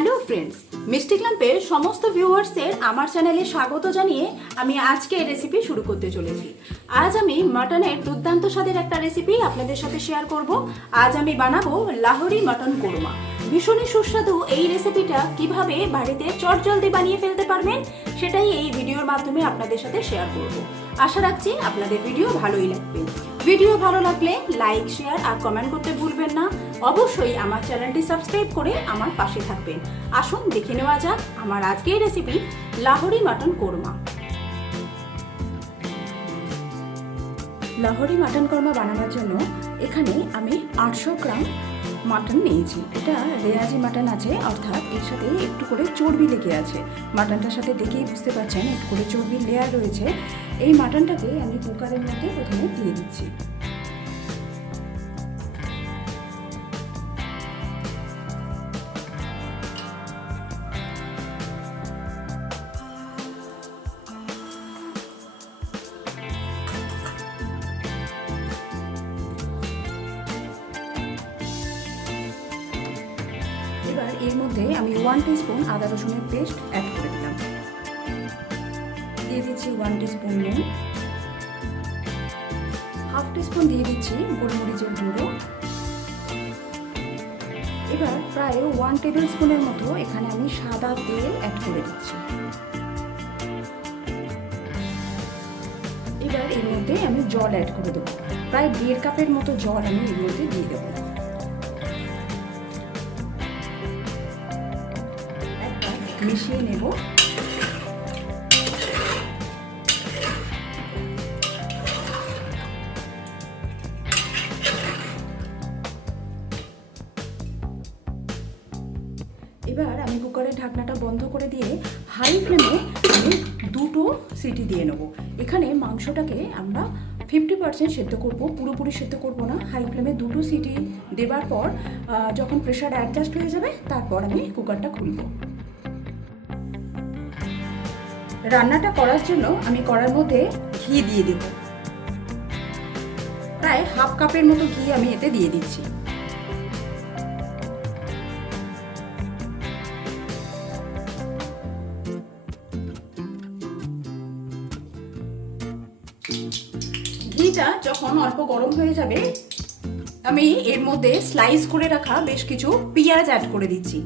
Hello friends, মিষ্টি ক্লাম্পের সমস্ত ভিউয়ার্সের আমার চ্যানেলে স্বাগত জানিয়ে আমি আজকে রেসিপি শুরু করতে চলেছি। আজ আমি মাটনের দুর্দান্ত স্বাদের একটা রেসিপি আপনাদের সাথে শেয়ার করব। আজ আমি বানাবো লাহোরি মাটন কোরমা। ভীষণই সুস্বাদু এই রেসিপিটা কিভাবে বাড়িতে চটজলদি বানিয়ে ফেলতে পারবেন সেটাই এই ভিডিওর মাধ্যমে আপনাদের সাথে শেয়ার করব। আশা রাখছি আপনাদের ভিডিও ভালোই লাগবে। ভিডিও ভালো লাগলে লাইক, শেয়ার আর কমেন্ট করতে ভুলবেন না। অবশ্যই আমার চ্যানেলটি সাবস্ক্রাইব করে আমার পাশে থাকবেন। আসুন দেখে নেওয়া যাক আমার আজকের recipe Lahori mutton korma. Lahori mutton korma বানানোর জন্য এখানে আমি 800 গ্রাম মাটন নিয়েছি। এটা রেয়াজি মাটন আছে, অর্থাৎ এর সাথে একটু করে চর্বি লেগে আছে। মাটনটার সাথে দেখেই বুঝতে পারছেন একটু করে চর্বির লেয়ার রয়েছে। এই মাটনটাকে আমি কুকারের মধ্যে প্রথমে দিয়ে দিচ্ছি। এবার এর মধ্যে আমি 1 টিস্পুন আদা রসুনের পেস্ট অ্যাড করে দিলাম। দিয়ে দিচ্ছি 1 টিস্পুন নুন, হাফ টিস্পুন দিয়ে দিচ্ছি গোলমরিচের গুঁড়ো। এবার প্রায় 1 টেবিল স্পুনের মতো এখানে আমি সাদা তেল অ্যাড করে দিচ্ছি। এবার এর মধ্যে আমি জল অ্যাড করে দেবো। প্রায় 1.5 কাপের মতো জল আমি এর মধ্যে দিয়ে দেবো। মিশিয়ে নেব। এবার আমি কুকারের ঢাকনাটা বন্ধ করে দিয়ে হাই ফ্লেমে আমি 2টো সিটি দিয়ে নেব। এখানে মাংসটাকে আমরা 50% সেদ্ধ করব, পুরোপুরি সেদ্ধ করব না। হাই ফ্লেমে 2টো সিটি দেবার পর যখন প্রেশার অ্যাডজাস্ট হয়ে যাবে তারপর আমি কুকারটা খুলব। রান্নাটা করার জন্য আমি কড়ার মধ্যে ঘি দিয়ে দেব। প্রায় হাফ কাপের মতো ঘি আমি এতে দিয়ে দিচ্ছি। ঘিটা যখন অল্প গরম হয়ে যাবে আমি এর মধ্যে স্লাইস করে রাখা বেশ কিছু পেঁয়াজ অ্যাড করে দিচ্ছি।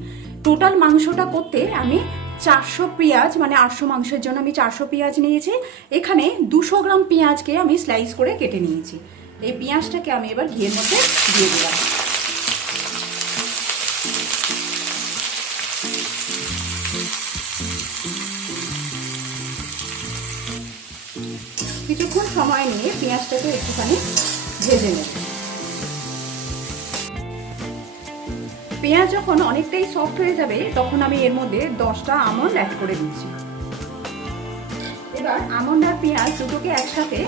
টোটাল মাংসটা করতে আমি 400 পেঁয়াজ, মানে 800 মাংসের জন্য আমি 400 পেঁয়াজ নিয়েছি। এখানে 200 গ্রাম পেঁয়াজকে আমি স্লাইস করে কেটে নিয়েছি। এই পেঁয়াজটাকে আমি এবার ঘিয়ের মধ্যে দিয়ে দিলাম। কিছুক্ষণ সময় নিয়ে পেঁয়াজটাকে একটুখানি ভেজে নেব। পেঁয়াজ যখন অনেকটাই সফট হয়ে যাবে তখন আমি এর মধ্যে 10টা আমন্ড অ্যাড করে দিচ্ছি। এবার আমন্ড আর পেঁয়াজ দুটোকে একসাথে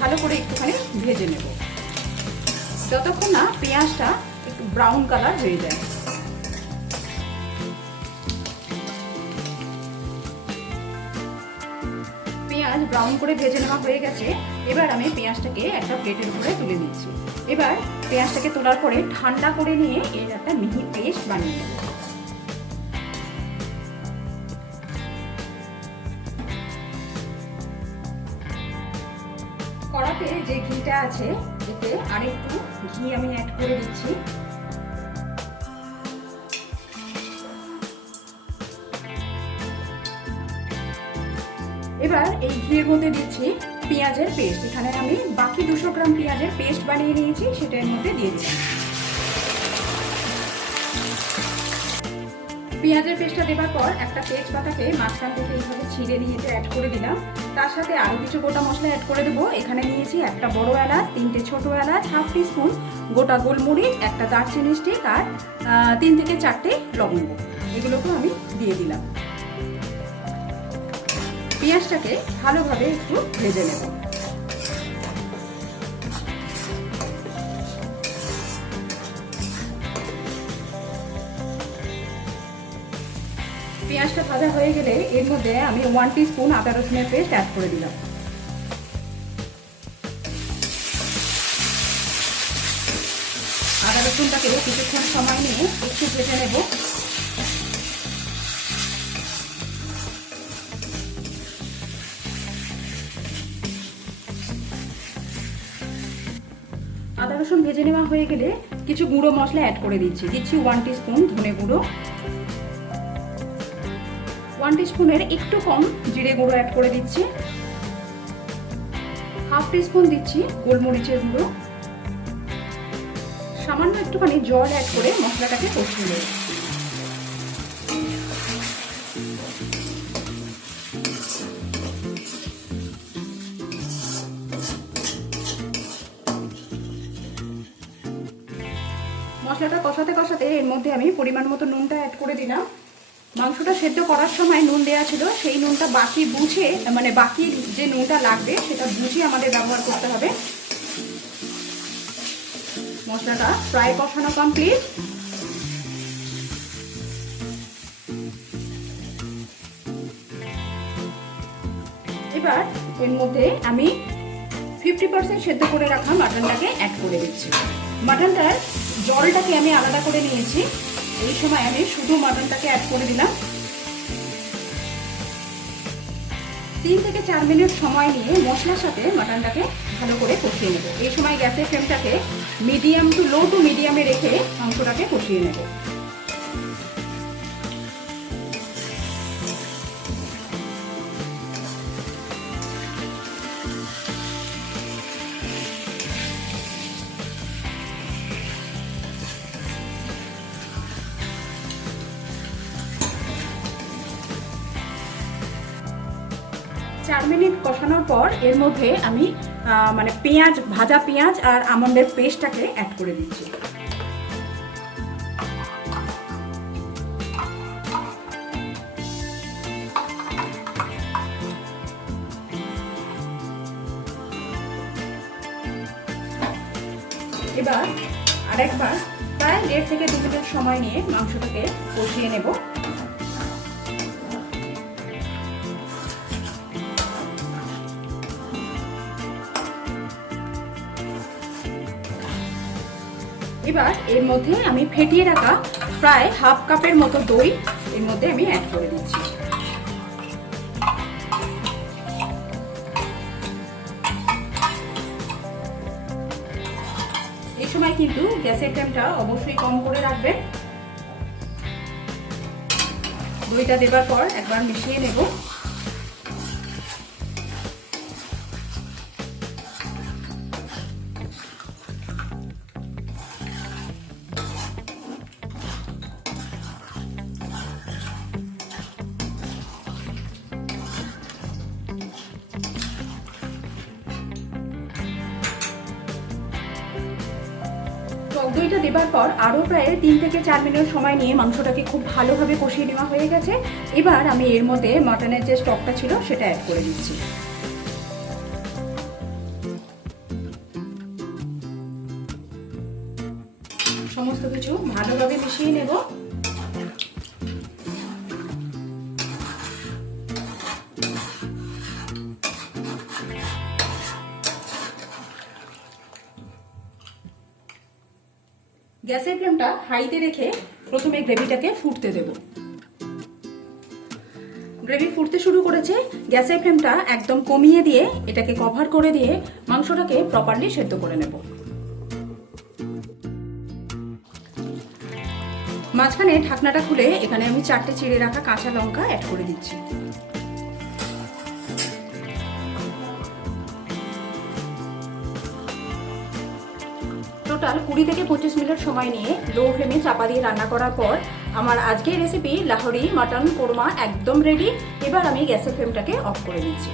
ভালো করে একটুখানি ভেজে নেব, যতক্ষণ না পেঁয়াজটা একটু ব্রাউন কালার হয়ে যায়। পেঁয়াজ ব্রাউন করে ভেজে নেওয়া হয়ে গেছে। এবার আমি পেঁয়াজটাকে একটা প্লেটের উপরে তুলে দিচ্ছি। এবার পেঁয়াজটাকে তোলার পরে ঠান্ডা করে নিয়ে এর একটা মিহি পেস্ট বানিয়ে নেব। কড়াতে যে ঘিটা আছে এতে আরেকটু ঘি আমি অ্যাড করে দিচ্ছি। এবার এই ঘিয়ের মধ্যে দিচ্ছি পেঁয়াজের পেস্ট। এখানে আমি বাকি 200 গ্রাম পেঁয়াজের পেস্ট বানিয়ে নিয়েছি, সেটা এর মধ্যে দিয়েছি। পেঁয়াজের পেস্টটা দেওয়ার পর একটা তেজপাতাকে মাঝখান থেকে এইভাবে ছিঁড়ে নিয়ে অ্যাড করে দিলাম। তার সাথে আরও কিছু গোটা মশলা অ্যাড করে দেবো। এখানে নিয়েছি একটা বড় এলাচ, 3টে ছোট এলাচ, হাফ টিস্পুন গোটা গোলমরিচ, একটা দারচিনি স্টিক আর 3 থেকে 4টে লবঙ্গ। এগুলোকেও আমি দিয়ে দিলাম। পেঁয়াজটাকে ভালোভাবে একটু ভেজে নেব। পেঁয়াজটা ভাজা হয়ে গেলে এর মধ্যে আমি 1 টিস্পুন আদা রসুনের পেস্ট অ্যাড করে দিলাম। আদা রসুনটাকে কিছুক্ষণ সময় নিয়ে একটু ভেজে নেব। ভেজে নেওয়া হয়ে গেলে কিছু গুঁড়ো মশলা অ্যাড করে দিচ্ছি। 1 টিস্পুন ধনে গুঁড়ো, 1 টিস্পুনের একটু কম জিরে গুঁড়ো অ্যাড করে দিচ্ছি, হাফ টিস্পুন দিচ্ছি গোলমরিচের গুঁড়ো, সামান্য একটুখানি জল অ্যাড করে মশলাটাকে কষিয়ে নেব। মশলাটা কষাতে কষাতে এর মধ্যে আমি পরিমাণ মতো নুনটা অ্যাড করে দিলাম। মাংসটা সেদ্ধ করার সময় নুন দেওয়া ছিল, সেই নুনটা বাকি বুঝে, মানে বাকি যে নুনটা লাগবে সেটা বুঝে আমাদের ব্যবহার করতে হবে। মশলাটা প্রায় কষানো কমপ্লিট। এবার এর মধ্যে আমি 50% সেদ্ধ করে রাখা মাটনটাকে অ্যাড করে দিচ্ছি। মাটনটার জলটাকে আমি আলাদা করে নিয়েছি, এই সময় আমি শুধু মাটনটাকে অ্যাড করে দিলাম। 3 থেকে 4 মিনিট সময় নিয়ে মশলার সাথে মাটনটাকে ভালো করে কষিয়ে নেব। এই সময় গ্যাসের ফ্লেমটাকে মিডিয়াম টু লো টু মিডিয়ামে রেখে মাংসটাকে কষিয়ে নেব। চার মিনিট কষানোর পর এর মধ্যে আমি ভাজা পেঁয়াজ আর আমন্ডের পেস্টটাকে অ্যাড করে দিচ্ছি। এবার আরেকবার প্রায় 1.5 থেকে 2 মিনিট সময় নিয়ে মাংসটাকে কষিয়ে নেব। এবার এর মধ্যে আমি ফেটিয়ে রাখা প্রায় হাফ কাপের মতো দই এর মধ্যে আমি অ্যাড করে দিচ্ছি। এই সময় কিন্তু গ্যাসের ফ্লেমটা অবশ্যই কম করে রাখবেন। দইটা দেবার পর একবার মিশিয়ে নেব। টক দইটা দেবার পর আরও প্রায় 3 থেকে 4 মিনিট সময় নিয়ে মাংসটাকে খুব ভালোভাবে কষিয়ে নেওয়া হয়ে গেছে। এবার আমি এর মধ্যে মাটনের যে স্টকটা ছিল সেটা অ্যাড করে দিচ্ছি। সমস্ত কিছু ভালোভাবে মিশিয়ে নেব। গ্যাসের ফ্লেমটা হাইতে রেখে প্রথমে গ্রেভিটাকে ফুটতে দেব। গ্রেভি ফুটতে শুরু করেছে, গ্যাসের ফ্লেমটা একদম কমিয়ে দিয়ে এটাকে কভার করে দিয়ে মাংসটাকে প্রপারলি সেদ্ধ করে নেব। মাঝখানে ঢাকনাটা খুলে এখানে আমি 4টে চিড়ে রাখা কাঁচা লঙ্কা অ্যাড করে দিচ্ছি। টোটাল 20 থেকে 25 মিনিট সময় নিয়ে লো ফ্লেমে চাপা দিয়ে রান্না করার পর আমার আজকের রেসিপি লাহোরি মাটন কোরমা একদম রেডি। এবার আমি গ্যাসের ফ্লেমটাকে অফ করে দিচ্ছি।